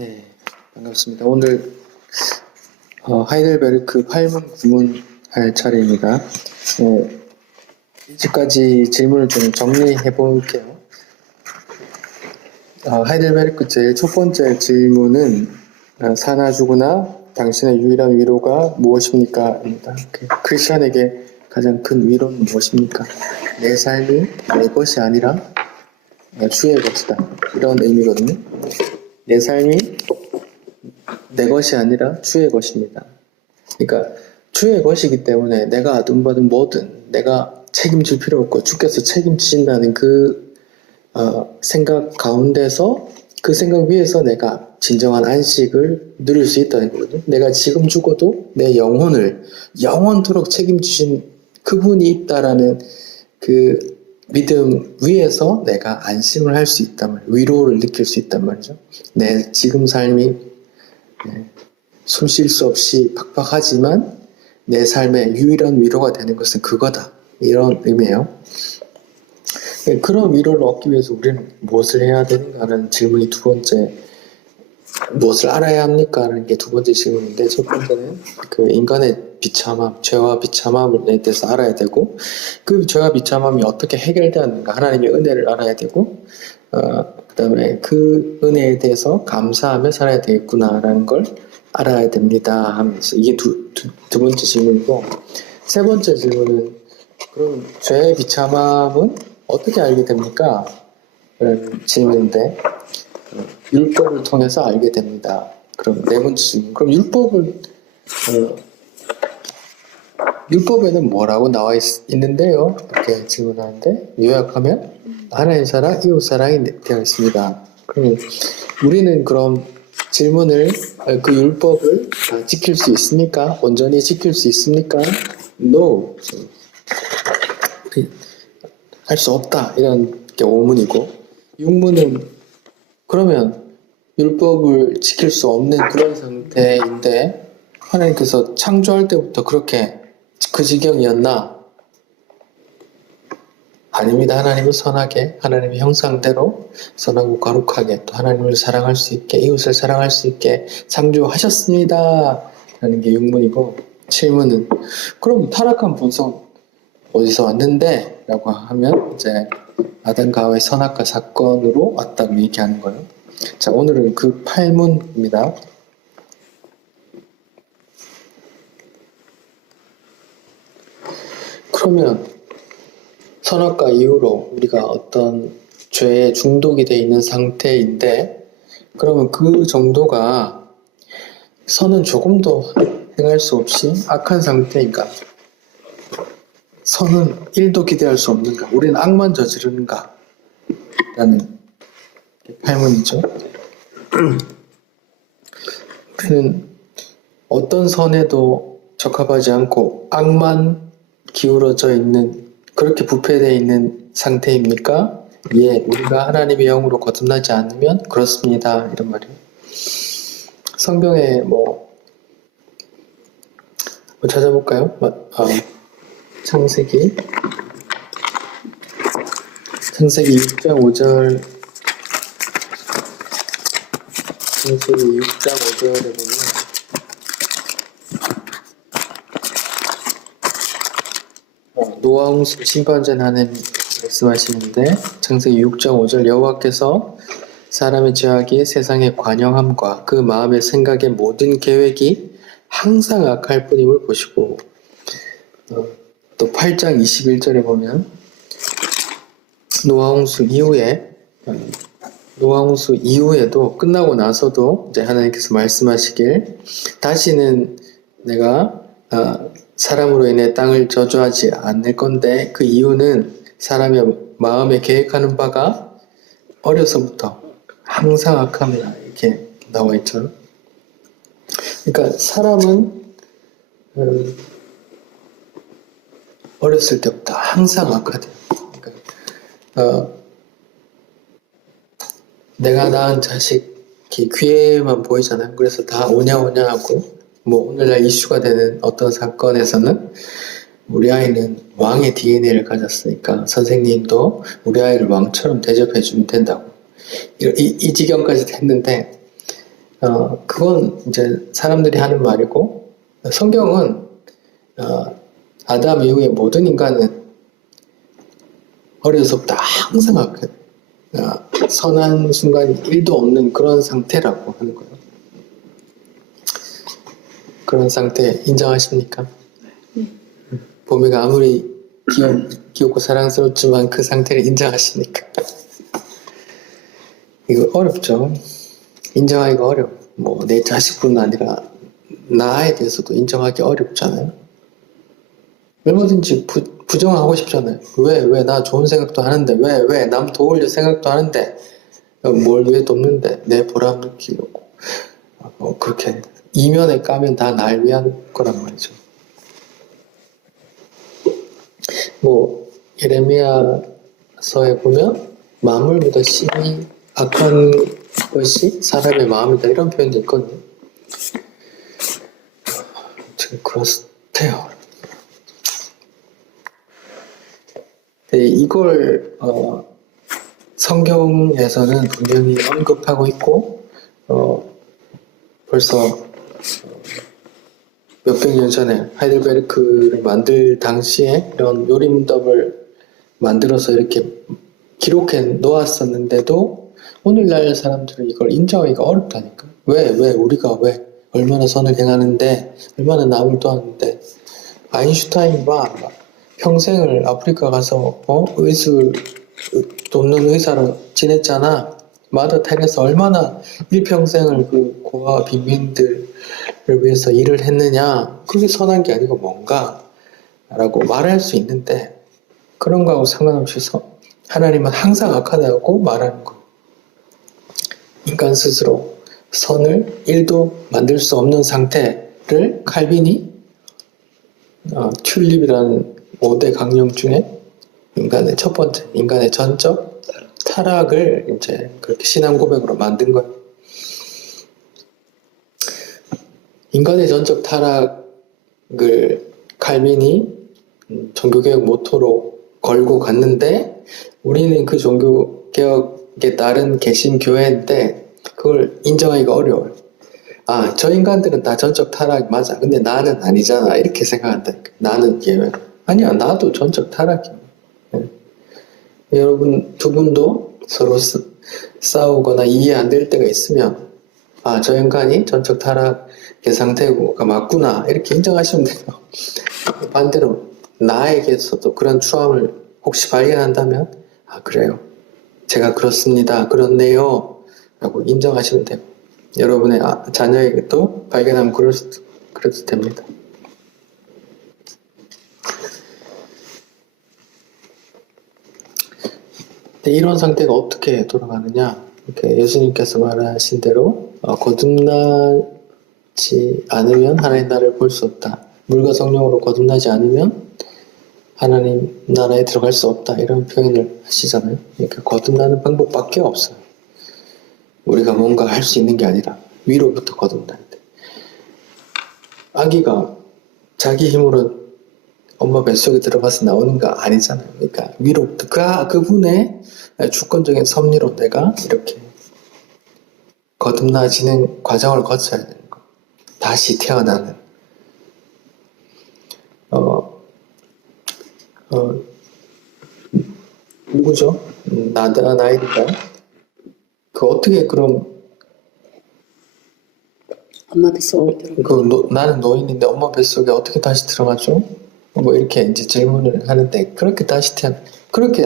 네, 반갑습니다. 오늘 하이델베르크 8문 9문 할 차례입니다. 이제까지 질문을 좀 정리해 볼게요. 하이델베르크 제일 첫 번째 질문은 사나 죽으나 당신의 유일한 위로가 무엇입니까? 입니다. 크리스천에게 가장 큰 위로는 무엇입니까? 내 삶이 내 것이 아니라 주의 것이다. 이런 의미거든요. 내 삶이 내 것이 아니라 주의 것입니다. 그러니까 주의 것이기 때문에 내가 아둔바든 뭐든 내가 책임질 필요 없고 주께서 책임지신다는 그 생각 가운데서 그 생각 위에서 내가 진정한 안식을 누릴 수 있다는 거거든요. 내가 지금 죽어도 내 영혼을 영원토록 책임지신 그분이 있다라는 그 믿음 위에서 내가 안심을 할 수 있단 말이에요. 위로를 느낄 수 있단 말이죠. 내 지금 삶이 숨 쉴 수 없이 팍팍하지만 내 삶의 유일한 위로가 되는 것은 그거다. 이런 의미예요. 그런 위로를 얻기 위해서 우리는 무엇을 해야 되는가라는 질문이 두 번째, 무엇을 알아야 합니까? 라는 게 두 번째 질문인데, 첫 번째는 그 인간의 비참함, 죄와 비참함에 대해서 알아야 되고, 그 죄와 비참함이 어떻게 해결되었는가, 하나님의 은혜를 알아야 되고, 그 다음에 그 은혜에 대해서 감사하며 살아야 되겠구나라는 걸 알아야 됩니다 하면서, 이게 두 번째 질문이고, 세 번째 질문은 그럼 죄의 비참함은 어떻게 알게 됩니까? 라는 질문인데, 율법을 통해서 알게 됩니다. 그럼 네 번째 질문, 그럼 율법에는 뭐라고 나와 있는데요? 이렇게 질문하는데, 요약하면 하나님 사랑, 이웃 사랑이 되어 있습니다. 그러면 우리는 그럼 질문을, 그 율법을 지킬 수 있습니까? 온전히 지킬 수 있습니까? No. 할 수 없다. 이런 게 오문이고, 육문은 그러면 율법을 지킬 수 없는 그런 상태인데 하나님께서 창조할 때부터 그렇게 그 지경이었나? 아닙니다. 하나님은 선하게, 하나님의 형상대로 선하고 거룩하게 또 하나님을 사랑할 수 있게, 이웃을 사랑할 수 있게 창조하셨습니다. 라는 게 육문이고, 칠문은 그럼 타락한 본성 어디서 왔는데? 라고 하면 이제 아담과 하와의 선악과 사건으로 왔다고 얘기하는 거예요. 자, 오늘은 그 8문입니다. 그러면 선악과 이후로 우리가 어떤 죄에 중독이 되어 있는 상태인데, 그러면 그 정도가 선은 조금도 행할 수 없이 악한 상태인가? 선은 1도 기대할 수 없는가? 우리는 악만 저지르는가? 라는 8문이죠. 우리는 어떤 선에도 적합하지 않고 악만 기울어져 있는, 그렇게 부패되어 있는 상태입니까? 예, 우리가 하나님의 영으로 거듭나지 않으면 그렇습니다. 이런 말이에요. 성경에 뭐 찾아볼까요? 창세기 6장 5절, 창세기 6장 5절에 보면 노아 홍수 심판전 하나님 말씀하시는데, 창세기 6장 5절, 여호와께서 사람의 죄악이 세상의 관영함과 그 마음의 생각의 모든 계획이 항상 악할 뿐임을 보시고, 또 8장 21절에 보면 노아 홍수 이후에도 끝나고 나서도 이제 하나님께서 말씀하시길, 다시는 내가 사람으로 인해 땅을 저주하지 않을 건데, 그 이유는 사람의 마음에 계획하는 바가 어려서부터 항상 악합니다. 이렇게 나와 있죠. 그러니까 사람은 어렸을 때부터 항상 악하다. 그러니까 내가 낳은 자식이 귀에만 보이잖아요. 그래서 다 오냐 하고, 뭐 오늘날 이슈가 되는 어떤 사건에서는 우리 아이는 왕의 DNA를 가졌으니까 선생님도 우리 아이를 왕처럼 대접해 주면 된다고, 이 지경까지 됐는데, 그건 이제 사람들이 하는 말이고, 성경은 아담 이후에 모든 인간은 어려서부터 항상 선한 순간이 1도 없는 그런 상태라고 하는 거예요. 그런 상태 인정하십니까? 보미가 아무리 귀엽고 사랑스럽지만 그 상태를 인정하십니까? 이거 어렵죠. 인정하기가 어려워. 뭐 내 자식뿐 아니라 나에 대해서도 인정하기 어렵잖아요. 얼마든지 부정하고 싶잖아요. 왜 나 좋은 생각도 하는데 왜 남 도우려 생각도 하는데 뭘 왜 돕는데 내 보람 느끼려고 그렇게 이면에 까면 다 날 위한 거란 말이죠. 뭐 예레미야서에 보면 만물보다 심히 악한 것이 사람의 마음이다 이런 표현도 있거든요. 그렇대요. 이걸 성경에서는 분명히 언급하고 있고 벌써 몇백 년 전에 하이델베르크를 만들 당시에 이런 요리문답을 만들어서 이렇게 기록해 놓았었는데도 오늘날 사람들은 이걸 인정하기가 어렵다니까. 왜 우리가 왜 얼마나 선을 행하는데 얼마나 남을 도왔는데 아인슈타인 봐 평생을 아프리카 가서 의술 돕는 의사로 지냈잖아. 마더 테레사 얼마나 일평생을 그 고아 빈민들을 위해서 일을 했느냐. 그게 선한 게 아니고 뭔가 라고 말할 수 있는데 그런 거하고 상관없이 하나님은 항상 악하다고 말하는 거. 인간 스스로 선을 1도 만들 수 없는 상태를 칼빈이 튤립이라는 5대 강령 중에 인간의 첫 번째, 인간의 전적 타락을 이제 그렇게 신앙 고백으로 만든 거예요. 인간의 전적 타락을 칼빈이 종교개혁 모토로 걸고 갔는데 우리는 그 종교개혁에 따른 개신교회인데 그걸 인정하기가 어려워요. 저 인간들은 다 전적 타락 맞아. 근데 나는 아니잖아. 이렇게 생각한다니까. 나는 예외. 아니야. 나도 전적 타락이야. 여러분 두 분도 서로 싸우거나 이해 안 될 때가 있으면 저 인간이 전적 타락의 상태가 맞구나 이렇게 인정하시면 돼요. 반대로 나에게서도 그런 추함을 혹시 발견한다면 그래요. 제가 그렇습니다. 그렇네요. 라고 인정하시면 돼요. 여러분의 자녀에게도 발견하면 그래도 됩니다. 이런 상태가 어떻게 돌아가느냐? 이렇게 예수님께서 말하신 대로 거듭나지 않으면 하나님 나라를 볼 수 없다. 물과 성령으로 거듭나지 않으면 하나님 나라에 들어갈 수 없다. 이런 표현을 하시잖아요. 그러니까 거듭나는 방법밖에 없어요. 우리가 뭔가 할 수 있는 게 아니라 위로부터 거듭나야 돼. 아기가 자기 힘으로 엄마 뱃속에 들어가서 나오는 거 아니잖아요. 그러니까 위로부터 그분의 주권적인 섭리로 내가 이렇게 거듭나지는 과정을 거쳐야 되는 거. 다시 태어나는. 누구죠? 나이가 어떻게 그럼 엄마 뱃속에 들어가. 나는 노인인데 엄마 뱃속에 어떻게 다시 들어가죠? 뭐 이렇게 이제 질문을 하는데 그렇게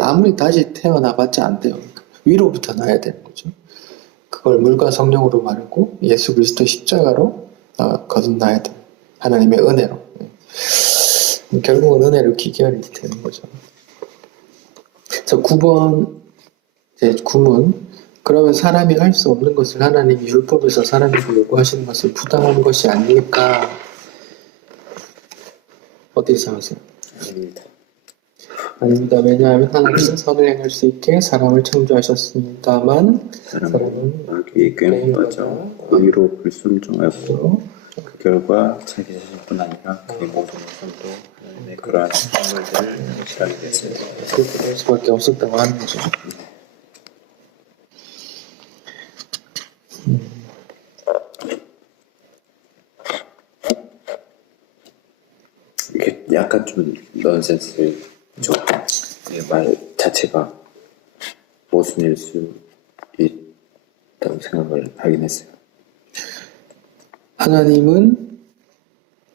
아무리 다시 태어나봤자 안 돼요. 위로부터 나야 되는 거죠. 그걸 물과 성령으로 말하고 예수 그리스도 십자가로 거듭나야 돼. 하나님의 은혜로. 결국은 은혜로 기결이 되는 거죠. 그래서 9번 구문 그러면 사람이 할 수 없는 것을 하나님이 율법에서 사람에게 요구하시는 것을 부당한 것이 아닙니까? 어떻게 생각하세요? 아닙니다. 왜냐하면 하나님은 선을 행할 수 있게 사람을 창조하셨습니다만 사람은 마귀의 꾀는 빠져 의로 불순종하였고 그 결과 자기 자신뿐 아니라 그의 모든 후손도 하나님의 그러한 선물들을 무시하게 됐습니다. 그렇게 될 수밖에 없었다고 하는 거죠. 약간 좀 넌센스죠. 말 자체가 모순일 수 있다고 생각을 하긴 했어요. 하나님은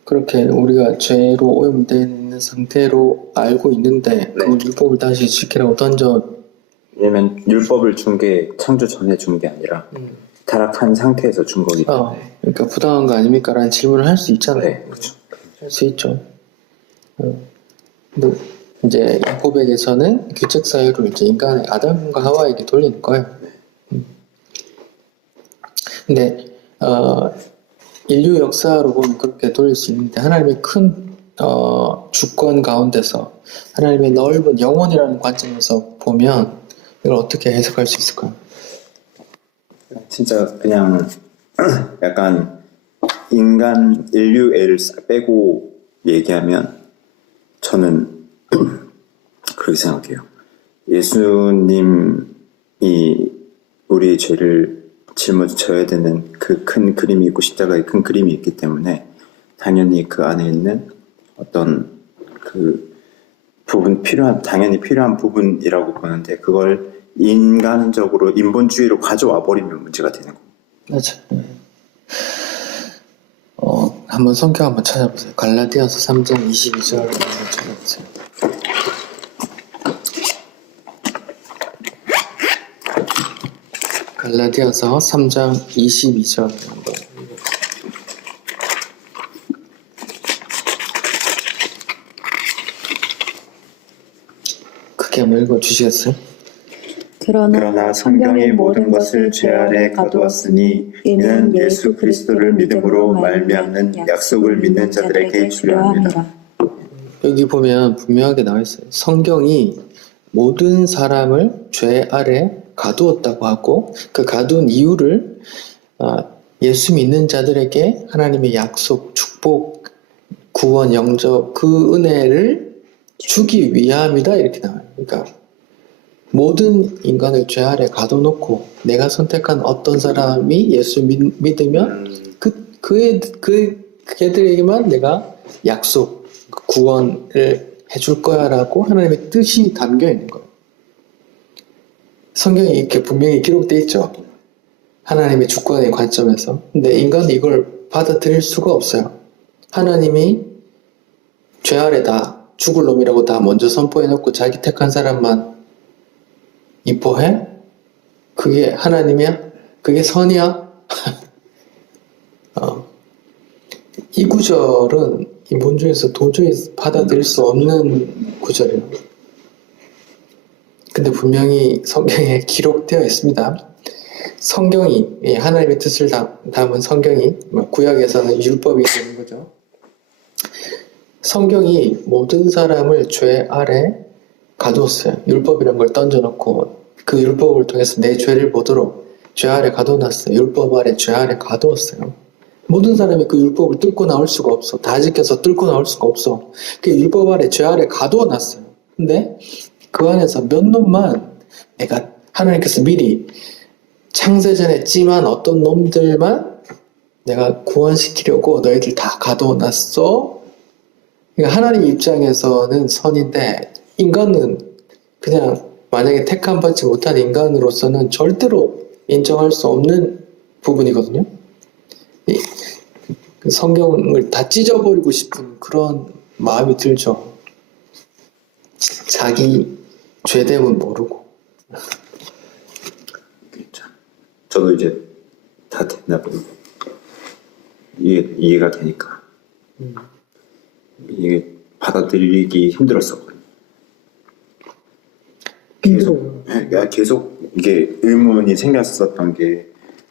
그렇게 우리가 죄로 오염되어 있는 상태로 알고 있는데 그 율법을 다시 지키라고 왜냐면 율법을 준 게 창조 전에 준 게 아니라 타락한 상태에서 준 거기 때문에. 그러니까 부당한 거 아닙니까? 라는 질문을 할 수 있잖아요. 네, 그렇죠. 할 수 있죠. 근데 이제 야곱에게서는 규칙 사유를 이제 인간의 아담과 하와에게 돌리는 거예요. 근데 인류 역사로 보면 그렇게 돌릴 수 있는데 하나님의 큰 주권 가운데서 하나님의 넓은 영혼이라는 관점에서 보면 이걸 어떻게 해석할 수 있을까요? 진짜 그냥 약간 인류애를 싹 빼고 얘기하면 저는 그렇게 생각해요. 예수님이 우리의 죄를 짊어져야 되는 그 큰 그림이 있고 십자가의 큰 그림이 있기 때문에 당연히 그 안에 있는 어떤 그 부분 당연히 필요한 부분이라고 보는데 그걸 인간적으로 인본주의로 가져와 버리면 문제가 되는 거예요. 맞아. 한번 성경 한번 찾아보세요. 갈라디아서 3장 22절 한번 찾아보세요. 갈라디아서 3장 22절 한번. 크게 한번 읽어주시겠어요? 그러나 성경의 모든 것을 죄 아래 가두었으니 이는 예수 그리스도를 믿음으로 말미암는 약속을 믿는 자들에게 주려함이라. 여기 보면 분명하게 나와 있어요. 성경이 모든 사람을 죄 아래 가두었다고 하고 그 가둔 이유를 예수 믿는 자들에게 하나님의 약속, 축복, 구원, 영접 그 은혜를 주기 위함이다 이렇게 나와요. 그러니까 모든 인간을 죄 아래 가둬놓고 내가 선택한 어떤 사람이 예수 믿으면 그애들에게만 내가 약속, 구원을 해줄 거야 라고 하나님의 뜻이 담겨 있는 거예요. 성경에 이렇게 분명히 기록되어 있죠. 하나님의 주권의 관점에서. 근데 인간은 이걸 받아들일 수가 없어요. 하나님이 죄 아래 다 죽을 놈이라고 다 먼저 선포해놓고 자기 택한 사람만 이뻐해? 그게 하나님이야? 그게 선이야? 이 구절은 인본주의에서 도저히 받아들일 수 없는 구절이에요. 근데 분명히 성경에 기록되어 있습니다. 성경이 하나님의 뜻을 담은 성경이 구약에서는 율법이 되는 거죠. 성경이 모든 사람을 죄 아래 가두었어요. 율법이란 걸 던져놓고 그 율법을 통해서 내 죄를 보도록 죄 아래 가둬놨어요. 율법 아래 죄 아래 가두었어요. 모든 사람이 그 율법을 뚫고 나올 수가 없어. 다 지켜서 뚫고 나올 수가 없어. 그 율법 아래 죄 아래 가두어놨어요. 근데 그 안에서 몇 놈만 내가 하나님께서 미리 창세전에 찜한 어떤 놈들만 내가 구원시키려고 너희들 다 가둬놨어. 그러니까 하나님 입장에서는 선인데 인간은 그냥 만약에 택함받지 못한 인간으로서는 절대로 인정할 수 없는 부분이거든요. 그 성경을 다 찢어버리고 싶은 그런 마음이 들죠. 자기 죄됨은 모르고. 저도 이제 다 됐나 보네. 이해가 되니까. 이게 받아들이기 힘들었었거든요. 계속 이게 의문이 생겼었던 게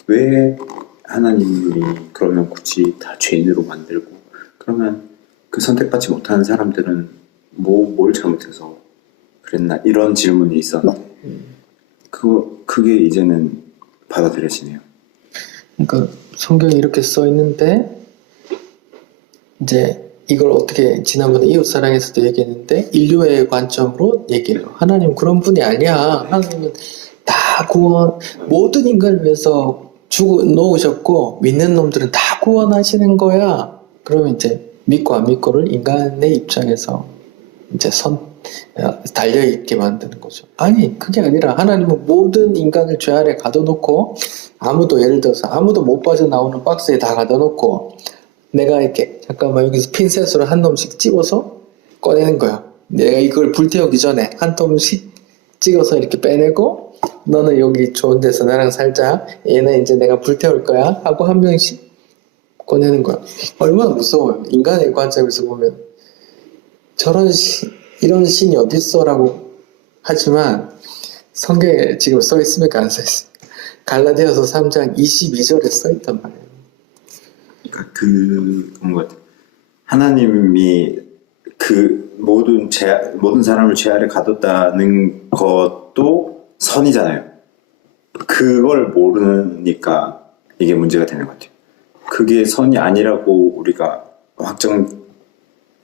왜 하나님이 그러면 굳이 다 죄인으로 만들고 그러면 그 선택받지 못하는 사람들은 뭘 잘못해서 그랬나 이런 질문이 있었는데 그게 이제는 받아들여지네요. 그러니까 성경에 이렇게 써 있는데 이제 이걸 어떻게 지난번에 이웃사랑에서도 얘기했는데 인류의 관점으로 얘기해요. 하나님은 그런 분이 아니야. 하나님은 다 구원 모든 인간을 위해서 죽어 놓으셨고 믿는 놈들은 다 구원하시는 거야. 그러면 이제 믿고 안 믿고를 인간의 입장에서 이제 달려있게 만드는 거죠. 아니, 그게 아니라 하나님은 모든 인간을 죄 아래 가둬놓고 아무도, 예를 들어서 아무도 못 빠져나오는 박스에 다 가둬놓고 내가 이렇게 잠깐만 여기서 핀셋으로 한 놈씩 찍어서 꺼내는 거야. 내가 이걸 불태우기 전에 한 놈씩 찍어서 이렇게 빼내고 너는 여기 좋은 데서 나랑 살자. 얘는 이제 내가 불태울 거야. 하고 한 명씩 꺼내는 거야. 얼마나 무서워요. 인간의 관점에서 보면 이런 신이 어딨어? 라고 하지만 성경에 지금 써 있습니까? 안 써 있습니까? 갈라디아서 3장 22절에 써 있단 말이에요. 그러니까 그런 것 같아요. 하나님이 그 모든 사람을 죄 아래 가뒀다는 것도 선이잖아요. 그걸 모르니까 이게 문제가 되는 것 같아요. 그게 선이 아니라고 우리가 확정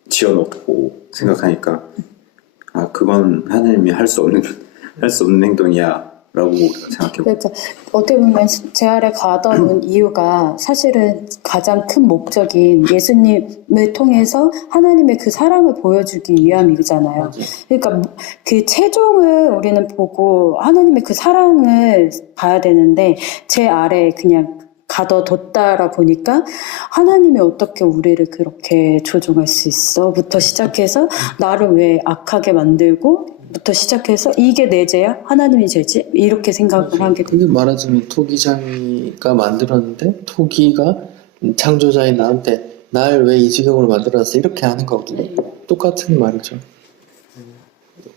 지어놓고 생각하니까 그건 하나님이 할 수 없는 행동이야 라고 생각해요. 그러니까 어떻게 보면 제 아래 가둬놓은 이유가 사실은 가장 큰 목적인 예수님을 통해서 하나님의 그 사랑을 보여주기 위함이잖아요. 그러니까 그 최종을 우리는 보고 하나님의 그 사랑을 봐야 되는데 제 아래 그냥 가둬뒀다라 보니까 하나님이 어떻게 우리를 그렇게 조종할 수 있어? 부터 시작해서 나를 왜 악하게 만들고 부터 시작해서 이게 내 죄야? 하나님이 죄지? 이렇게 생각을 하게 돼요. 그게 말하자면 토기장이가 만들었는데 토기가 창조자인 나한테 날 왜 이 지경으로 만들어놨어? 이렇게 하는 거거든요. 똑같은 말이죠.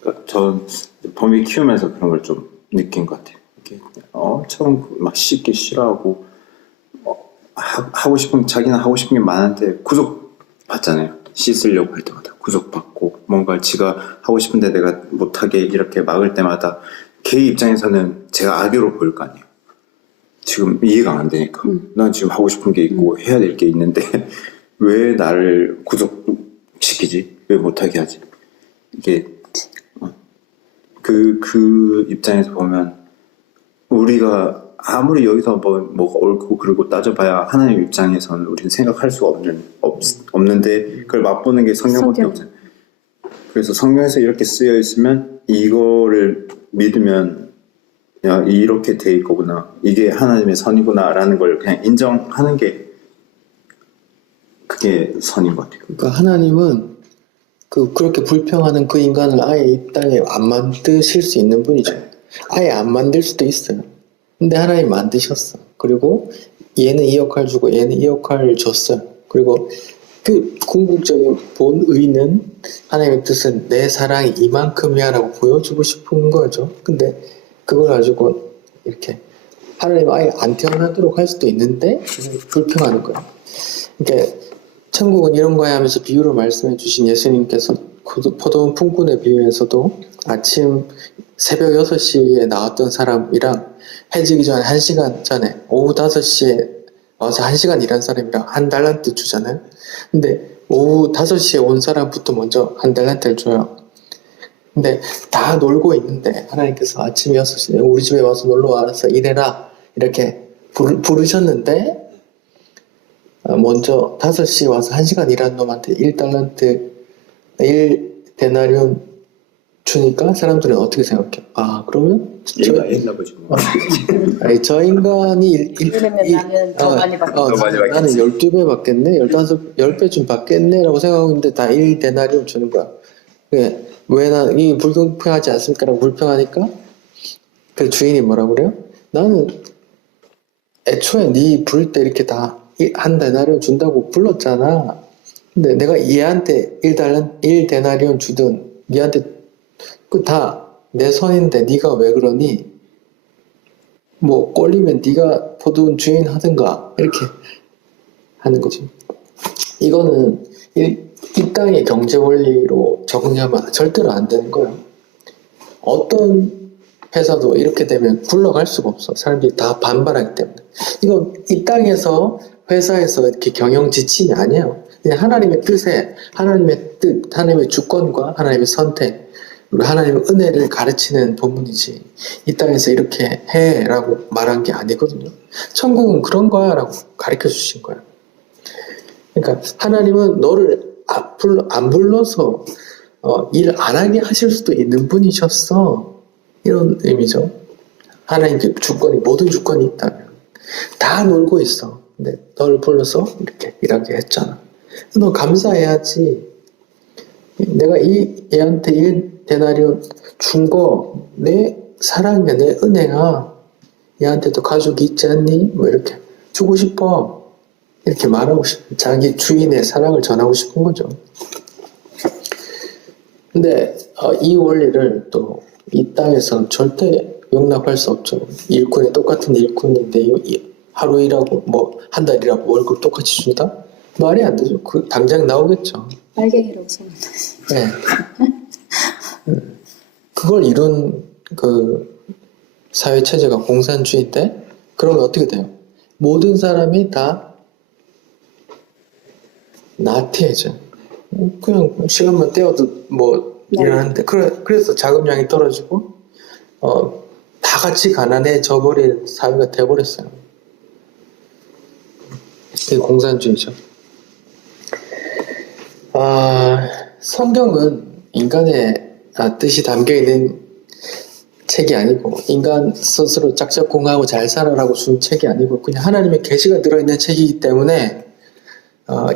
그러니까 전 범위 키우면서 그런 걸 좀 느낀 것 같아요. 이렇게 처음 막 씻기 싫어하고 자기는 하고 싶은 게 많은데 구속 받잖아요. 씻으려고 할 때마다 구속받고 뭔가 지가 하고 싶은데 내가 못하게 이렇게 막을 때마다 걔 입장에서는 제가 악유로 보일 거 아니에요. 지금 이해가 안 되니까 난 지금 하고 싶은 게 있고 해야 될 게 있는데 왜 나를 구속시키지? 왜 못하게 하지? 이게 그 입장에서 보면 우리가 아무리 여기서 뭐가 옳고 그르고 따져봐야 하나님 입장에서는 우리는 생각할 수가 없는데 그걸 맛보는 게 성경밖에 없잖아요. 그래서 성경에서 이렇게 쓰여 있으면 이거를 믿으면 야 이렇게 돼 있거구나, 이게 하나님의 선이구나 라는 걸 그냥 인정하는 게 그게 선인 것 같아요. 그러니까 하나님은 그렇게 불평하는 그 인간을 아예 이 땅에 안 만드실 수 있는 분이죠. 아예 안 만들 수도 있어요. 근데 하나님 만드셨어. 그리고 얘는 이 역할 주고 얘는 이 역할을 줬어요. 그리고 그 궁극적인 본의는 하나님의 뜻은 내 사랑이 이만큼이야 라고 보여주고 싶은 거죠. 근데 그걸 가지고 이렇게 하나님 아예 안 태어나도록 할 수도 있는데 불평하는 거예요. 그러니까 천국은 이런 거야 하면서 비유로 말씀해 주신 예수님께서 포도원 품꾼의 비유에서도 아침 새벽 6시에 나왔던 사람이랑 해지기 전에 1시간 전에 오후 5시에 와서 1시간 일한 사람이랑 한 달란트 주잖아요. 근데 오후 5시에 온 사람부터 먼저 한 달란트를 줘요. 근데 다 놀고 있는데 하나님께서 아침 6시에 우리 집에 와서 놀러 와서 일해라 이렇게 부르셨는데 먼저 5시에 와서 1시간 일한 놈한테 1달란트 1데나리온 주니까 사람들은 어떻게 생각해요? 그러면 얘가 했나 보지 뭐. 아니, 저 인간이 그러면 나는 더 많이 받겠네. 나는 12배 받겠네? 10배 좀 받겠네? 라고 생각하고 있는데 다 1데나리온 주는 거야. 왜 이 불공평하지 않습니까? 라고 불평하니까 그 주인이 뭐라고 그래요? 나는 애초에 네 부를 때 이렇게 다 한 데나리온 준다고 불렀잖아. 근데 내가 얘한테 1데나리온 주든 얘한테 다 내 선인데 네가 왜 그러니? 뭐 꼴리면 네가 포도원 주인 하든가 이렇게 하는 거지. 이거는 이 땅의 경제 원리로 적응하면 절대로 안 되는 거예요. 어떤 회사도 이렇게 되면 굴러갈 수가 없어. 사람들이 다 반발하기 때문에. 이건 이 땅에서 회사에서 이렇게 경영 지침이 아니에요. 그냥 하나님의 뜻에 하나님의 뜻, 하나님의 주권과 하나님의 선택, 그리고 하나님의 은혜를 가르치는 본문이지 이 땅에서 이렇게 해 라고 말한 게 아니거든요. 천국은 그런 거야 라고 가르쳐 주신 거예요. 그러니까 하나님은 너를 안 불러서 일 안 하게 하실 수도 있는 분이셨어. 이런 의미죠. 하나님께 주권이, 모든 주권이 있다면. 다 놀고 있어. 근데 너를 불러서 이렇게 일하게 했잖아. 너 감사해야지. 내가 이 애한테 1데나리온 준 거 내 사랑이야, 내 은혜야. 얘한테도 가족이 있지 않니? 뭐 이렇게 주고 싶어. 이렇게 말하고 싶어. 자기 주인의 사랑을 전하고 싶은 거죠. 근데 이 원리를 또 이 땅에서 절대 용납할 수 없죠. 일꾼이 똑같은 일꾼인데 하루 일하고 뭐 한 달 일하고 월급 똑같이 준다? 말이 안 되죠. 그 당장 나오겠죠. 빨갱이라고 소문. 네. 그걸 이룬 그 사회 체제가 공산주의인데 그러면 어떻게 돼요? 모든 사람이 다 나태해져. 그냥 시간만 떼어도 뭐 네. 일하는데 그래서 자금량이 떨어지고 다 같이 가난해져 버린 사회가 돼버렸어요. 그게 공산주의죠. 성경은 인간의 뜻이 담겨 있는 책이 아니고 인간 스스로 짝짝꿍하고 잘 살아라고 준 책이 아니고 그냥 하나님의 계시가 들어있는 책이기 때문에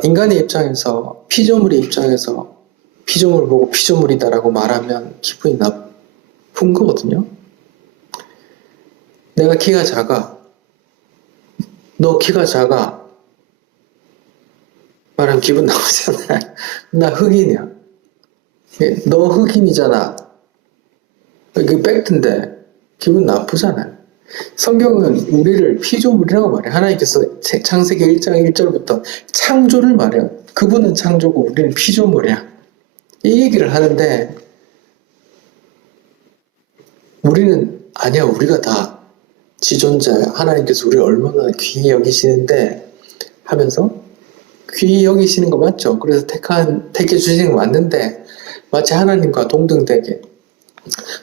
인간의 입장에서 피조물의 입장에서 피조물을 보고 피조물이다라고 말하면 기분이 나쁜 거거든요. 내가 키가 작아. 너 키가 작아. 말하면 기분 나쁘잖아. 나 흑인이야. 너 흑인이잖아. 그 팩트인데 기분 나쁘잖아요. 성경은 우리를 피조물이라고 말해요. 하나님께서 창세기 1장 1절부터 창조를 말해요. 그분은 창조고 우리는 피조물이야. 이 얘기를 하는데 우리는 아니야. 우리가 다 지존자야. 하나님께서 우리를 얼마나 귀히 여기시는데 하면서 귀히 여기시는 거 맞죠? 그래서 택해 주시는 거 맞는데 마치 하나님과 동등되게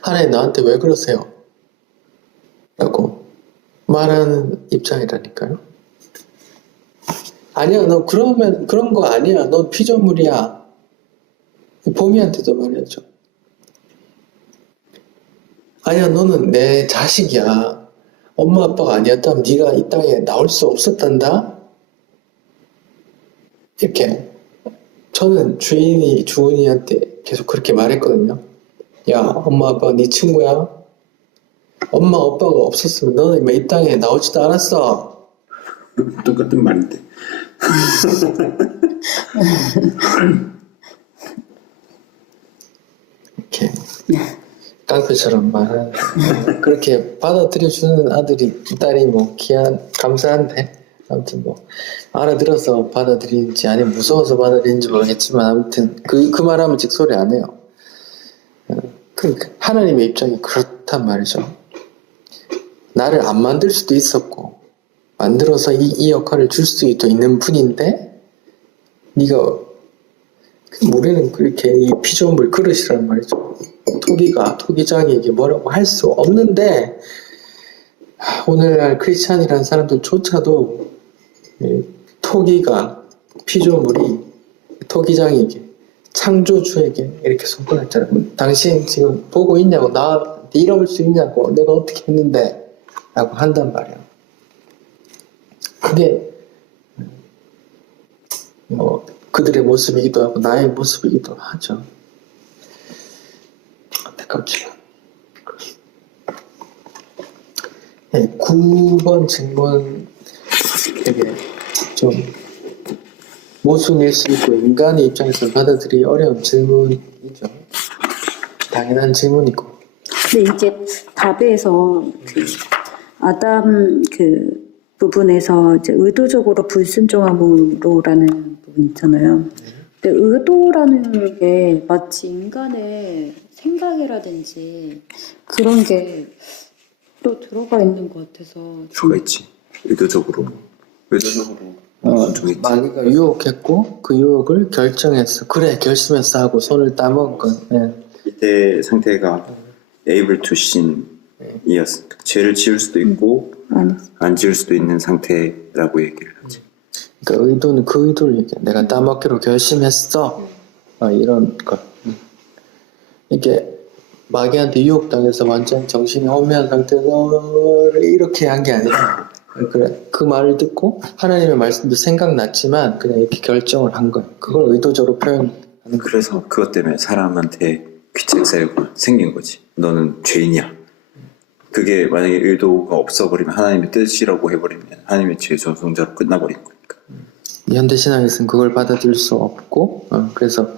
하나님 나한테 왜 그러세요? 라고 말하는 입장이라니까요. 아니야, 너 그런 거 아니야. 넌 피조물이야. 보미한테도 말이었죠. 아니야, 너는 내 자식이야. 엄마 아빠가 아니었다면 네가 이 땅에 나올 수 없었단다. 이렇게 저는 주은이한테 계속 그렇게 말했거든요. 야, 엄마 아빠가 네 친구야. 엄마 아빠가 없었으면 너는 이 땅에 나오지도 않았어. 똑같은 말인데. 이렇게 깡패처럼 말하는 그렇게 받아들여주는 딸이 뭐 감사한데 아무튼 뭐 알아들어서 받아들이는지 아니면 무서워서 받아들이는지 모르겠지만 아무튼 그 말하면 직소리 안 해요. 하나님의 입장이 그렇단 말이죠. 나를 안 만들 수도 있었고 만들어서 이 역할을 줄 수도 있는 분인데 네가 우리는 그렇게 이 피조물 그릇이란 말이죠. 토기장에게 뭐라고 할 수 없는데 오늘날 크리스찬이라는 사람들조차도 피조물이 토기장에게 창조주에게 이렇게 손가락잖아요. 당신 지금 보고 있냐고 나 잃어볼 수 있냐고 내가 어떻게 했는데 라고 한단 말이에요. 그게 뭐 그들의 모습이기도 하고 나의 모습이기도 하죠. 안타깝지만 9번 질문 되게 좀 모순일 수 있고 인간의 입장에서 받아들이기 어려운 질문이죠. 당연한 질문이고. 근데 이게 답에서 아담 부분에서 이제 의도적으로 불순종함으로라는 부분 있잖아요. 근데 의도라는 게 마치 인간의 생각이라든지 그런 게 또 들어가 있는 것 같아서. 들어가 있지. 의도적으로 존중했지. 마귀가 유혹했고 그 유혹을 결정했어. 그래 결심했어 하고 손을 따먹은. 네. 이때 상태가 able to sin이었어. 죄를 지을 수도 있고 안 지을 수도 있는 상태라고 얘기를 하지. 그 의도는 그 의도를 얘기해. 내가 따먹기로 결심했어. 이런 것. 이게 마귀한테 유혹당해서 완전 정신이 혼미한 상태에서 이렇게 한 게 아니라 그래, 그 말을 듣고 하나님의 말씀도 생각났지만 그냥 이렇게 결정을 한 거예요. 그걸 의도적으로 표현하는 거예요. 그래서 그것 때문에 사람한테 귀책사유가 생긴 거지. 너는 죄인이야. 그게 만약에 의도가 없어버리면 하나님의 뜻이라고 해버리면 하나님의 죄 전송자로 끝나버린 거니까. 현대신앙에서는 그걸 받아들일 수 없고 그래서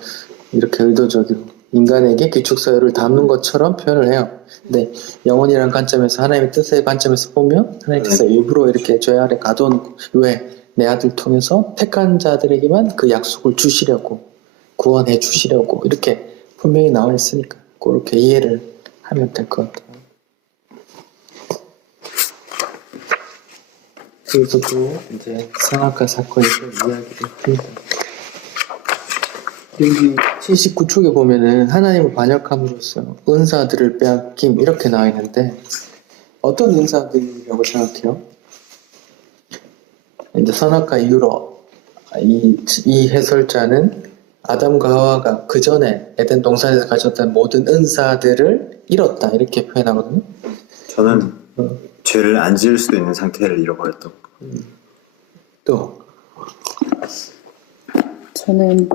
이렇게 의도적으로 인간에게 기축사유를 담는 것처럼 표현을 해요. 근데 영혼이라는 관점에서 하나님의 뜻의 관점에서 보면 하나님께서 일부러 이렇게 죄 아래 가둬놓고 왜? 내 아들 통해서 택한 자들에게만 그 약속을 주시려고 구원해 주시려고 이렇게 분명히 나와 있으니까 그렇게 이해를 하면 될 것 같아요. 그래서 또 이제 선악과 사건에 또 이야기를 합니다. 여기 79쪽에 보면은 하나님을 반역함으로써 은사들을 빼앗김 이렇게 나와 있는데 어떤 은사들이라고 생각해요? 이제 선악과 이후로 이 해설자는 아담과 하와가 그 전에 에덴 동산에서 가졌던 모든 은사들을 잃었다 이렇게 표현하거든요. 저는 죄를 안 지을 수도 있는 상태를 잃어버렸다고. 또 저는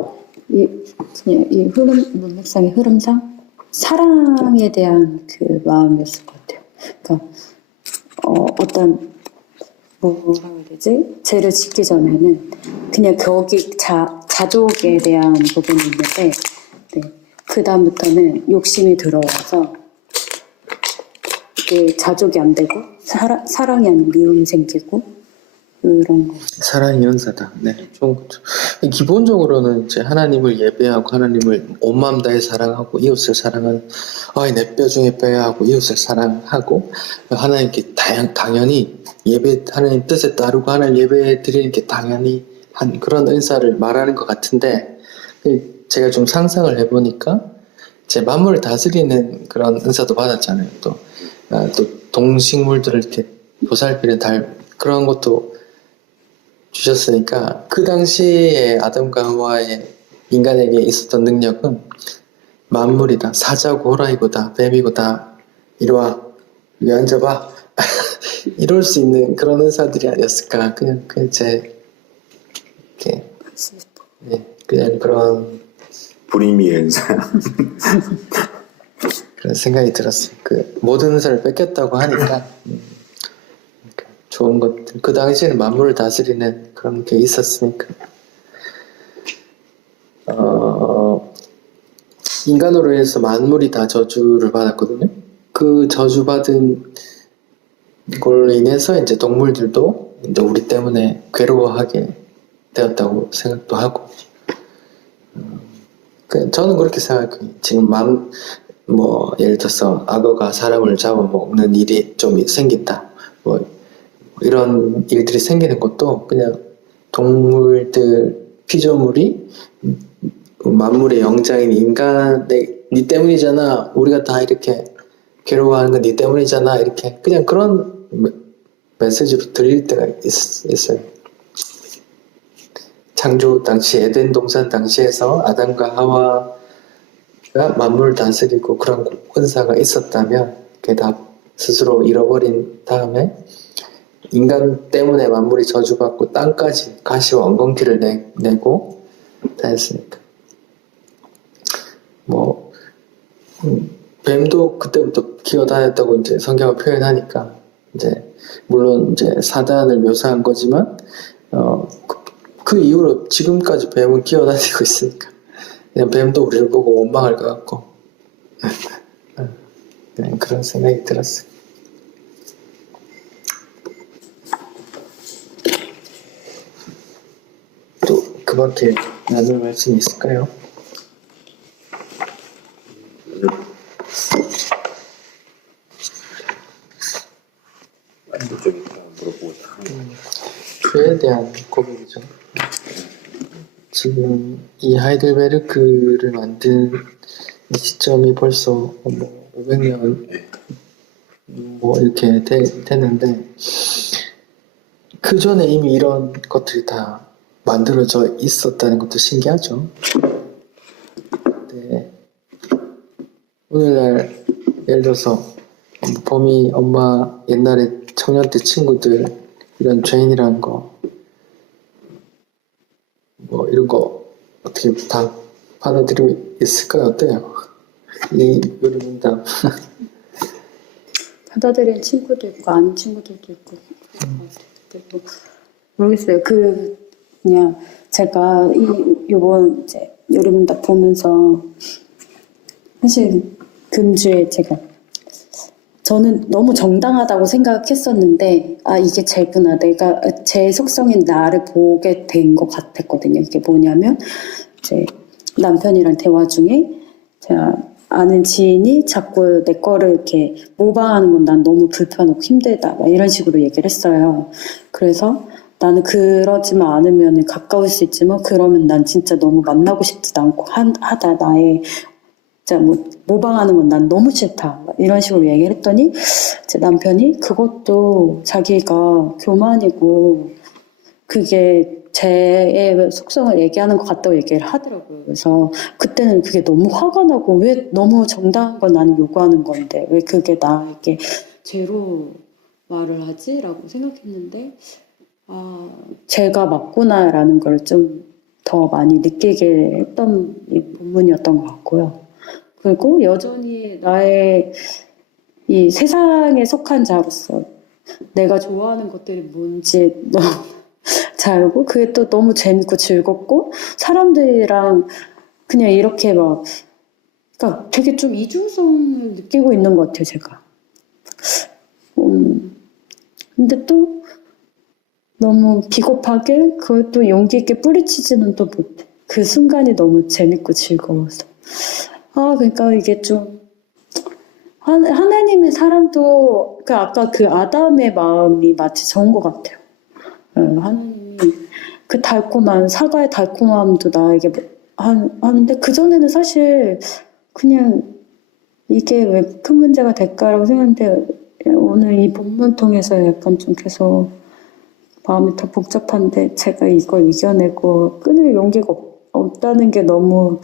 그냥 이 문맥상의 흐름상 사랑에 대한 그 마음이었을 것 같아요. 그러니까 어떤 뭐라고 해야 되지? 죄를 짓기 전에는 그냥 거기 자족에 대한 부분이 있는데 네. 그 다음부터는 욕심이 들어와서 이게 자족이 안 되고 사랑이 아닌 미움이 생기고 그런 거. 사랑이 은사다. 네, 좋은 거죠. 기본적으로는 이제 하나님을 예배하고 하나님을 온 마음 다해 사랑하고 이웃을 사랑하는 내 뼈 중에 뼈야 하고 이웃을 사랑하고 하나님께 당연히 하나님 뜻에 따르고 하나님 예배 드리는 게 당연히 한 그런 은사를 말하는 것 같은데 제가 좀 상상을 해보니까 제 만물을 다스리는 그런 은사도 받았잖아요. 또 동식물들을 이렇게 보살피는 그런 것도 주셨으니까 그 당시에 아담과 하와의 인간에게 있었던 능력은 만물이다. 사자고 호랑이고다. 뱀이고다. 이리와 여기 앉아봐. 이럴 수 있는 그런 은사들이 아니었을까. 그냥 제 이렇게 그냥 그런 불임의 은사. 그런 생각이 들었어요. 모든 은사를 뺏겼다고 하니까 좋은 것들. 그 당시에는 만물을 다스리는 그런 게 있었으니까. 인간으로 인해서 만물이 다 저주를 받았거든요. 그 저주받은 걸로 인해서 이제 동물들도 이제 우리 때문에 괴로워하게 되었다고 생각도 하고. 저는 그렇게 생각해요. 지금 예를 들어서 악어가 사람을 잡아먹는 일이 좀 생긴다. 이런 일들이 생기는 것도 그냥 동물들 피조물이 만물의 영장인 인간의 니 때문이잖아. 우리가 다 이렇게 괴로워하는 건 니 때문이잖아. 이렇게 그냥 그런 메시지로 들릴 때가 있어요. 창조 당시 에덴 동산 당시에서 아담과 하와가 만물을 다스리고 그런 은사가 있었다면 그게 다 스스로 잃어버린 다음에 인간 때문에 만물이 저주받고 땅까지 가시와 엉겅퀴를 내고 다 했으니까. 뱀도 그때부터 기어다녔다고 이제 성경을 표현하니까 이제 물론 이제 사단을 묘사한 거지만 그 이후로 지금까지 뱀은 기어다니고 있으니까 그냥 뱀도 우리를 보고 원망할 것 같고 그런 생각이 들었어요. 또 그밖에 나눌 말씀이 있을까요? 죄에 대한 고백이죠. 지금 이 하이델베르크를 만든 이 시점이 벌써 500년 이렇게 됐는데 그 전에 이미 이런 것들이 다 만들어져 있었다는 것도 신기하죠. 네. 오늘날 예를 들어서 봄이 엄마 옛날에 청년 때 친구들 이런 죄인이라는 거 뭐 이런 거 어떻게 다 받아들이고 있을까요? 어때요? 이 요리 문답. 받아들인 친구도 있고 아닌 친구들도 있고 그리고 모르겠어요. 그냥 제가 요번 이제 요리문답 보면서 사실 금주에 저는 너무 정당하다고 생각했었는데 이게 제구나, 내가 제 속성인 나를 보게 된 것 같았거든요. 이게 뭐냐면 이제 남편이랑 대화 중에 제가 아는 지인이 자꾸 내 거를 이렇게 모방하는 건 난 너무 불편하고 힘들다 막 이런 식으로 얘기를 했어요. 그래서 나는 그러지만 않으면 가까울 수 있지만 그러면 난 진짜 너무 만나고 싶지도 않고 하다 나의 진짜 모방하는 건 난 너무 싫다 이런 식으로 얘기를 했더니 제 남편이 그것도 자기가 교만이고 그게 제 속성을 얘기하는 것 같다고 얘기를 하더라고요. 그래서 그때는 그게 너무 화가 나고 왜 너무 정당한 건 나는 요구하는 건데 왜 그게 나에게 죄로 말을 하지? 라고 생각했는데 제가 맞구나라는 걸 좀 더 많이 느끼게 했던 이 본문이었던 것 같고요. 그리고 여전히 나의 이 세상에 속한 자로서 내가 좋아하는 것들이 뭔지 너무 잘 알고 그게 또 너무 재밌고 즐겁고 사람들이랑 그냥 이렇게 그러니까 되게 좀 이중성을 느끼고 있는 것 같아요, 제가. 근데 또 너무 비겁하게 그걸 또 용기 있게 뿌리치지는 또 못해. 그 순간이 너무 재밌고 즐거워서. 그러니까 이게 좀 하나님의 사랑도 아까 그 아담의 마음이 마치 저런 것 같아요. 하나님이 그 달콤한 사과의 달콤함도 나에게 하는데 그 전에는 사실 그냥 이게 왜 큰 문제가 될까라고 생각했는데 오늘 이 본문 통해서 약간 좀 계속 마음이 더 복잡한데 제가 이걸 이겨내고 끊을 용기가 없다는 게 너무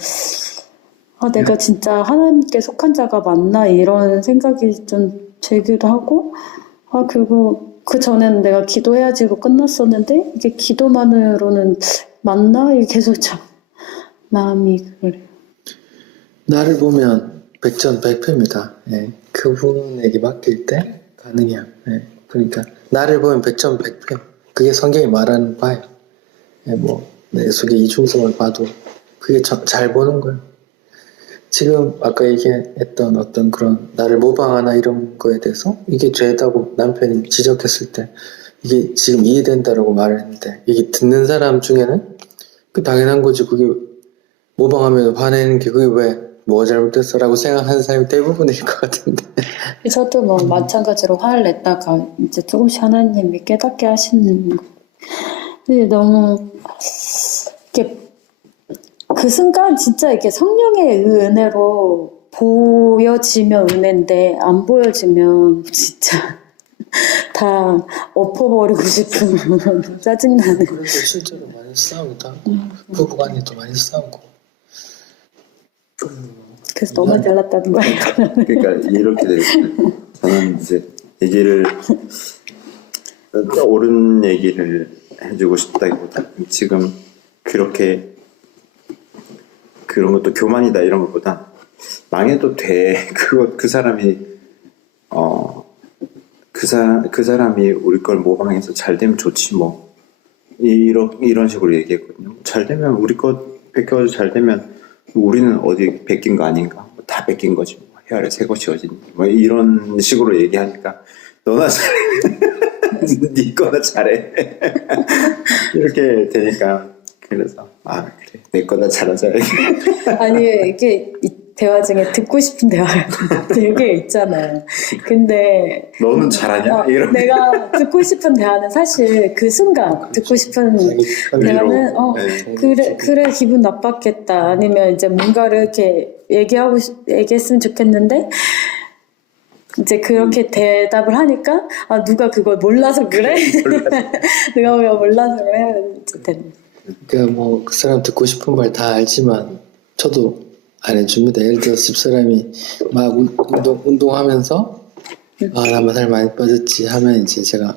내가 진짜 하나님께 속한 자가 맞나 이런 생각이 좀 들기도 하고 그리고 그 전에는 내가 기도해야지로 끝났었는데 이게 기도만으로는 맞나? 이게 계속 참 마음이 그래요. 나를 보면 백전백패입니다. 예. 그분에게 맡길 때 가능해요. 예. 그러니까 나를 보면 백전백패. 그게 성경이 말하는 바예요. 예, 내 속에 이중성을 봐도 그게 잘 보는 거예요. 지금 아까 얘기했던 어떤 그런 나를 모방하나 이런 거에 대해서 이게 죄다고 남편이 지적했을 때 이게 지금 이해된다라고 말을 했는데 이게 듣는 사람 중에는 그 당연한 거지 그게 모방하면 화내는 게 그게 왜 뭐가 잘못됐어 라고 생각하는 사람이 대부분일 것 같은데 저도 마찬가지로 화를 냈다가 이제 조금씩 하나님이 깨닫게 하시는 거. 근데 너무 이렇게 그 순간 진짜 이게 성령의 은혜로 보여지면 은혜인데 안 보여지면 진짜 다 엎어버리고 싶은 짜증나는. 그래서 실제로 많이 싸우기도 하고 부부간에도 많이 싸우고 그래서 너무 잘났다는 거예요. 그러니까 이렇게 되겠어요. 저는 이제 얘기를 옳은 얘기를 해주고 싶다기보다 지금 그렇게 그런 것도 교만이다 이런 것보다 망해도 돼. 그 사람이 그 사람이 우리 걸 모방해서 잘 되면 좋지 뭐 이런 식으로 얘기했거든요. 잘 되면 우리 것 베껴가지고 잘 되면 우리는 어디 베낀 거 아닌가? 다 베낀 거지 뭐. 헤아려 새 것이 어딨니? 뭐 이런 식으로 얘기하니까 너나 잘해. 네 거나 잘해. 이렇게 되니까 그래서 그래 내 거나 잘하자. 아니 이게 이 대화 중에 듣고 싶은 대화가 되게 있잖아요. 근데 너는 잘하냐? 이런. 내가 듣고 싶은 대화는 사실 그 순간 듣고 싶은 대화는 그래 기분 나빴겠다 아니면 이제 뭔가를 이렇게 얘기했으면 좋겠는데 이제 그렇게 대답을 하니까 누가 그걸 몰라서 그래? 누가 그걸 몰라서 그래? 어쨌든 그러니까 뭐 그 사람 듣고 싶은 말 다 알지만 저도 안 해줍니다. 예를 들어 집사람이 막 운동하면서 나 살 많이 빠졌지 하면 이제 제가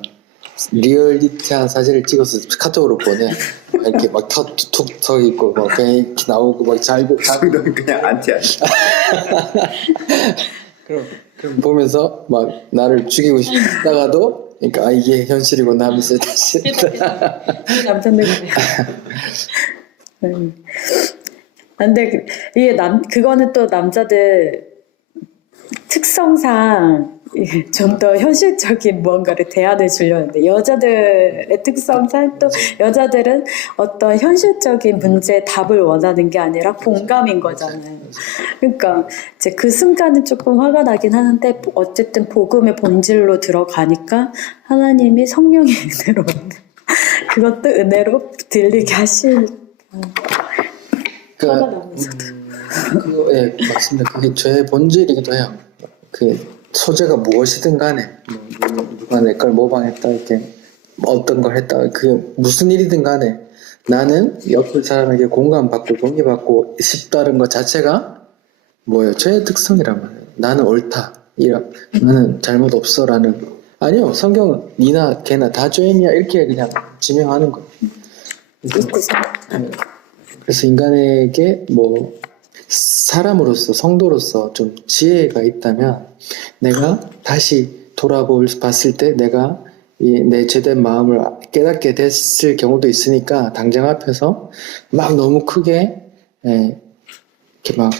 리얼리티한 사진을 찍어서 카톡으로 보내. 이렇게 막 툭툭 서 있고 막 그냥 이렇게 나오고 막 잘고 넌 그냥 안티야. 그럼 보면서 막 나를 죽이고 싶다가도 그러니까 이게 현실이구나 하면서 다시 남편들이 근데 이게 그거는 또 남자들 특성상 좀 더 현실적인 무언가를 대안을 주려는데 여자들의 특성상 또 여자들은 어떤 현실적인 문제의 답을 원하는 게 아니라 공감인 거잖아요. 그러니까 이제 그 순간은 조금 화가 나긴 하는데 어쨌든 복음의 본질로 들어가니까 하나님이 성령의 은혜로 그것도 은혜로 들리게 하시니까 화가 나면서도 그거 예 맞습니다. 그게 죄의 본질이기도 해요. 그 소재가 무엇이든 간에 누가 내 걸 모방했다 이렇게 어떤 걸 했다 그게 무슨 일이든 간에 나는 옆에 사람에게 공감받고 동의받고 싶다는 것 자체가 뭐예요? 죄의 특성이란 말이에요. 나는 옳다 나는 잘못 없어라는 아니요 성경은 니나 걔나 다 죄인이야 이렇게 그냥 지명하는 거예요. 그래서 인간에게 뭐 사람으로서 성도로서 좀 지혜가 있다면 내가 다시 돌아봤을 때 내가 내 죄된 마음을 깨닫게 됐을 경우도 있으니까 당장 앞에서 막 너무 크게 이렇게 막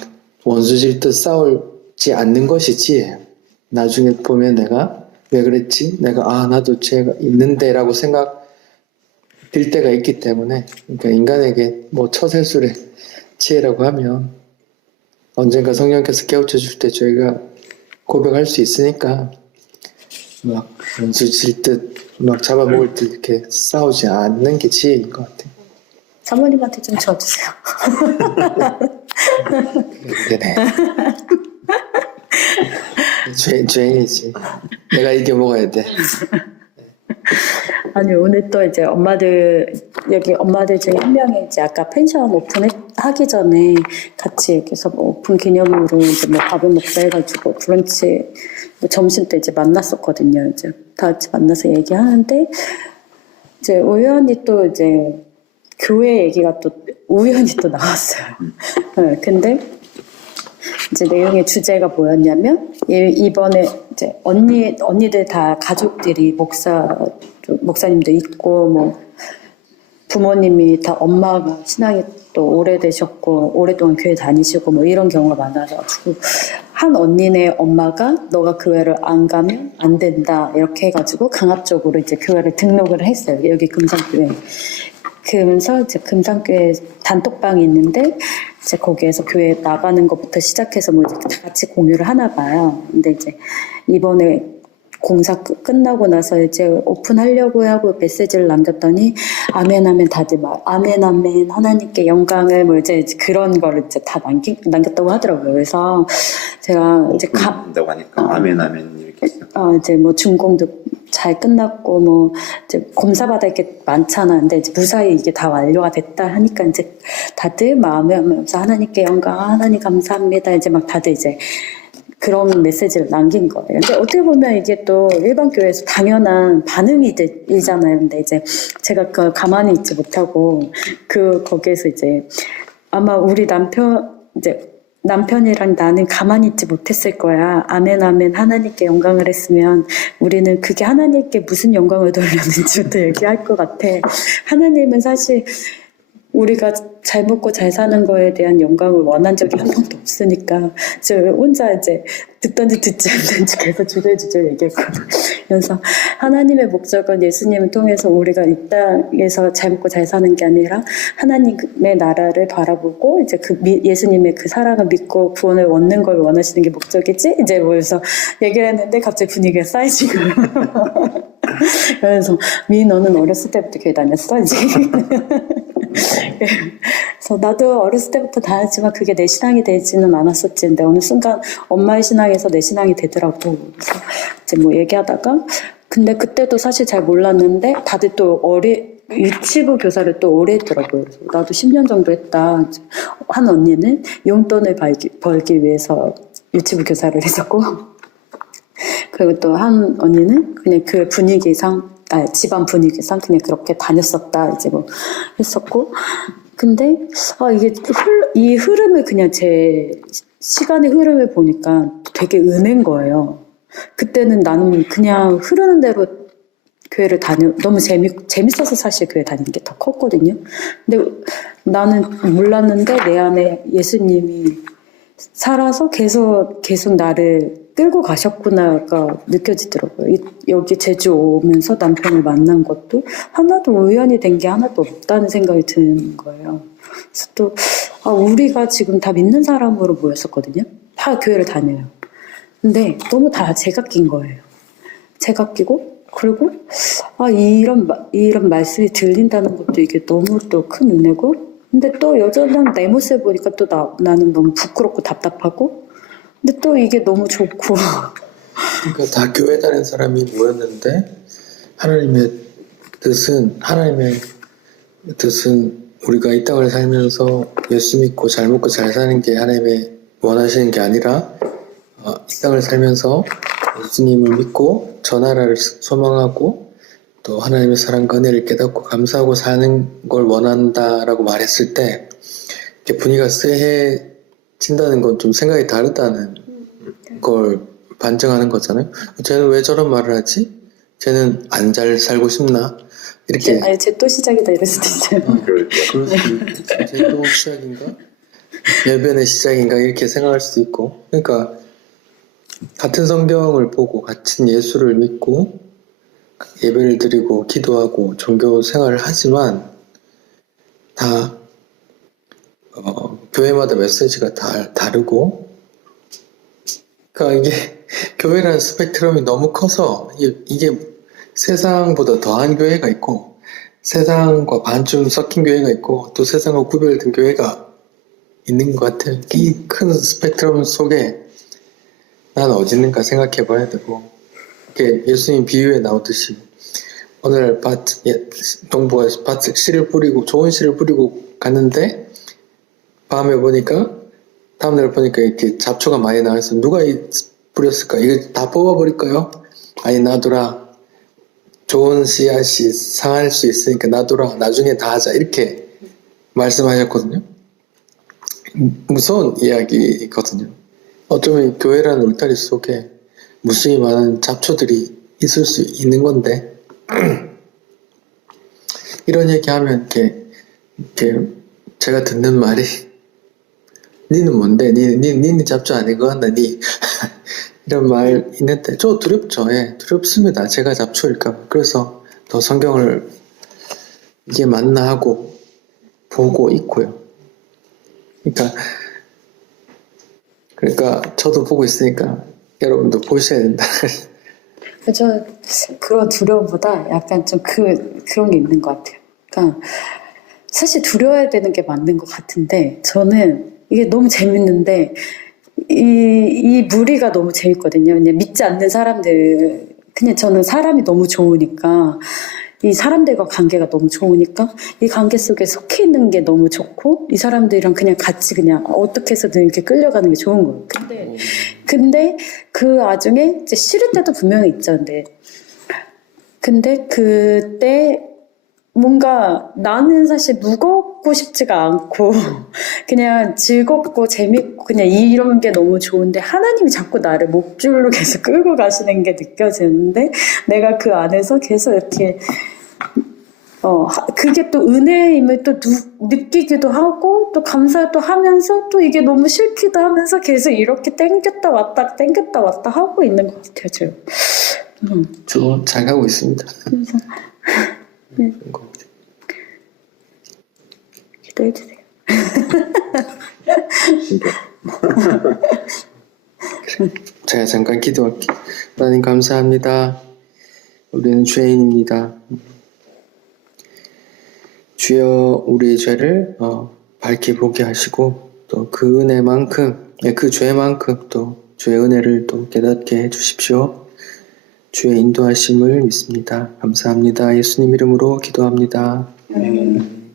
원수질 듯 싸우지 않는 것이 지혜예요. 나중에 보면 내가 왜 그랬지? 내가 나도 죄가 있는데 라고 생각 들 때가 있기 때문에 그러니까 인간에게 뭐 처세술의 지혜라고 하면 언젠가 성령께서 깨우쳐 줄 때 저희가 고백할 수 있으니까 막 원수질 듯 막 잡아먹을 듯 이렇게 싸우지 않는 게 지혜인 것 같아요. 사모님한테 좀 줘주세요. 네네. 죄인이지. 내가 이겨 먹어야 돼. 아니 오늘 또 이제 여기 엄마들 중에 한 명이 이제 아까 펜션 오픈하기 전에 같이 여기서 뭐 오픈 기념으로 이제 뭐 밥을 먹자 해가지고 브런치 뭐 점심 때 이제 만났었거든요. 이제 다 같이 만나서 얘기하는데 이제 우연히 또 이제 교회 얘기가 또 우연히 또 나왔어요. 네, 근데 이제 내용의 주제가 뭐였냐면 이번에 이제 언니들 다 가족들이 목사님도 있고 뭐 부모님이 다 엄마가 신앙이 또 오래되셨고 오랫동안 교회 다니시고 뭐 이런 경우가 많아가지고 한 언니네 엄마가 너가 교회를 안 가면 안 된다 이렇게 해가지고 강압적으로 이제 교회를 등록을 했어요. 여기 금산교회. 그러면서 이제 금산교회 단톡방이 있는데 이제 거기에서 교회 나가는 것부터 시작해서 뭐 이제 다 같이 공유를 하나 봐요. 근데 이제 이번에 공사 끝나고 나서 이제 오픈하려고 하고 메시지를 남겼더니 아멘 아멘 다들 막 아멘 아멘 하나님께 영광을 뭐 이제 그런 거를 이제 다 남겼다고 하더라고요. 그래서 제가 이제 오픈한다고 하니까 아멘 아멘 이렇게 했어요. 이제 뭐 준공도 잘 끝났고 뭐 이제 검사받을 게 많잖아. 근데 이제 무사히 이게 다 완료가 됐다 하니까 이제 다들 마음에 하면서 하나님께 영광, 하나님 감사합니다. 이제 막 다들 이제 그런 메시지를 남긴 거예요. 근데 어떻게 보면 이게 또 일반 교회에서 당연한 반응이잖아요. 근데 이제 제가 그걸 가만히 있지 못하고 거기에서 이제 아마 우리 남편이랑 나는 가만히 있지 못했을 거야. 아멘 아멘 하나님께 영광을 했으면 우리는 그게 하나님께 무슨 영광을 돌렸는지부터 얘기할 것 같아. 하나님은 사실 우리가 잘 먹고 잘 사는 거에 대한 영광을 원한 적이 한 번도 없으니까 저 혼자 이제 듣던지 듣지 않는지 계속 주저주저 얘기했거든. 그래서 하나님의 목적은 예수님을 통해서 우리가 이 땅에서 잘 먹고 잘 사는 게 아니라 하나님의 나라를 바라보고 이제 예수님의 그 사랑을 믿고 구원을 얻는 걸 원하시는 게 목적이지? 이제 그래서 얘기를 했는데 갑자기 분위기가 쌓이지고 그래서 너는 어렸을 때부터 교회 다녔어? 이제 그래서 나도 어렸을 때부터 다녔지만 그게 내 신앙이 되지는 않았었지. 근데 어느 순간 엄마의 신앙에서 내 신앙이 되더라고. 그래서 이제 뭐 얘기하다가 근데 그때도 사실 잘 몰랐는데 다들 또 유치부 교사를 또 오래 했더라고요. 그래서 나도 10년 정도 했다. 한 언니는 용돈을 벌기 위해서 유치부 교사를 했었고, 그리고 또 한 언니는 그냥 그 분위기상, 집안 분위기상 그냥 그렇게 다녔었다. 이제 뭐 했었고, 근데 이게 이 흐름을 그냥 제 시간의 흐름을 보니까 되게 은혜인 거예요. 그때는 나는 그냥 흐르는 대로 교회를 너무 재밌어서 사실 교회 다니는 게 더 컸거든요. 근데 나는 몰랐는데 내 안에 예수님이 살아서 계속 나를 끌고 가셨구나가 느껴지더라고요. 여기 제주 오면서 남편을 만난 것도 하나도 우연이 된 게 하나도 없다는 생각이 드는 거예요. 그래서 또 우리가 지금 다 믿는 사람으로 모였었거든요. 다 교회를 다녀요. 근데 너무 다 제가 낀 거예요. 제가 끼고, 그리고 이런 말씀이 들린다는 것도 이게 너무 또 큰 은혜고, 근데 또 여전한 내 모습 보니까 또 나는 너무 부끄럽고 답답하고, 근데 또 이게 너무 좋고. 그러니까 다 교회 다니는 사람이 모였는데 하나님의 뜻은 우리가 이 땅을 살면서 예수 믿고 잘 먹고 잘 사는 게 하나님의 원하시는 게 아니라 이 땅을 살면서 예수님을 믿고 저 나라를 소망하고 또 하나님의 사랑과 은혜를 깨닫고 감사하고 사는 걸 원한다라고 말했을 때 이렇게 분위기가 쎄해진다는 건 좀 생각이 다르다는 걸 반증하는 거잖아요. 쟤는 왜 저런 말을 하지? 쟤는 안 잘 살고 싶나? 이렇게 쟤 또 시작이다 이럴 수도 있어요. 그럴 수도 있지. 쟤 또 시작인가? 예변의 시작인가? 이렇게 생각할 수도 있고. 그러니까 같은 성경을 보고 같은 예수를 믿고 예배를 드리고 기도하고 종교 생활을 하지만 다 교회마다 메시지가 다 다르고, 그러니까 이게 교회라는 스펙트럼이 너무 커서 이게 세상보다 더한 교회가 있고 세상과 반쯤 섞인 교회가 있고 또 세상과 구별된 교회가 있는 것 같아요. 이 큰 스펙트럼 속에 난 어디 있는가 생각해 봐야 되고, 이렇게 예수님 비유에 나오듯이 오늘 농부가 밭에 씨를 뿌리고 좋은 씨를 뿌리고 갔는데 밤에 보니까 다음날 보니까 이렇게 잡초가 많이 나와서 누가 뿌렸을까? 이거 다 뽑아버릴까요? 아니 놔둬라. 좋은 씨앗이 상할 수 있으니까 놔둬라. 나중에 다 하자. 이렇게 말씀하셨거든요. 무서운 이야기거든요. 어쩌면 교회라는 울타리 속에 무수히 많은 잡초들이 있을 수 있는 건데 이런 얘기하면 이렇게 제가 듣는 말이 니는 뭔데? 니는 잡초 아닌 거 같나? 니 이런 말 있는데 저 두렵죠. 예, 두렵습니다. 제가 잡초일까. 그래서 더 성경을 이게 맞나 하고 보고 있고요. 그러니까 저도 보고 있으니까 여러분도 보셔야 된다. 저 그런 두려움보다 약간 좀 그런 게 있는 것 같아요. 그러니까 사실 두려워야 되는 게 맞는 것 같은데 저는 이게 너무 재밌는데 이 무리가 너무 재밌거든요. 그냥 믿지 않는 사람들, 그냥 저는 사람이 너무 좋으니까 이 사람들과 관계가 너무 좋으니까 이 관계 속에 속해 있는 게 너무 좋고 이 사람들이랑 그냥 같이 그냥 어떻게 해서든 이렇게 끌려가는 게 좋은 거예요. 근데 그 와중에 이제 싫을 때도 분명히 있죠. 근데 그때 뭔가 나는 사실 무겁고 싶지가 않고 그냥 즐겁고 재밌고 그냥 이런 게 너무 좋은데 하나님이 자꾸 나를 목줄로 계속 끌고 가시는 게 느껴지는데 내가 그 안에서 계속 이렇게 그게 또 은혜임을 또 느끼기도 하고 또 감사도 하면서 또 이게 너무 싫기도 하면서 계속 이렇게 땡겼다 왔다 하고 있는 것 같아요. 제가. 저 잘 가고 있습니다. 그래서 네. 기도해주세요. 제가 잠깐 기도할게요. 하나님 감사합니다. 우리는 죄인입니다. 주여 우리의 죄를 밝히 보게 하시고 또 그 은혜만큼 그 죄만큼 또 주의 은혜를 또 깨닫게 해주십시오. 주의 인도하심을 믿습니다. 감사합니다. 예수님 이름으로 기도합니다. 아멘.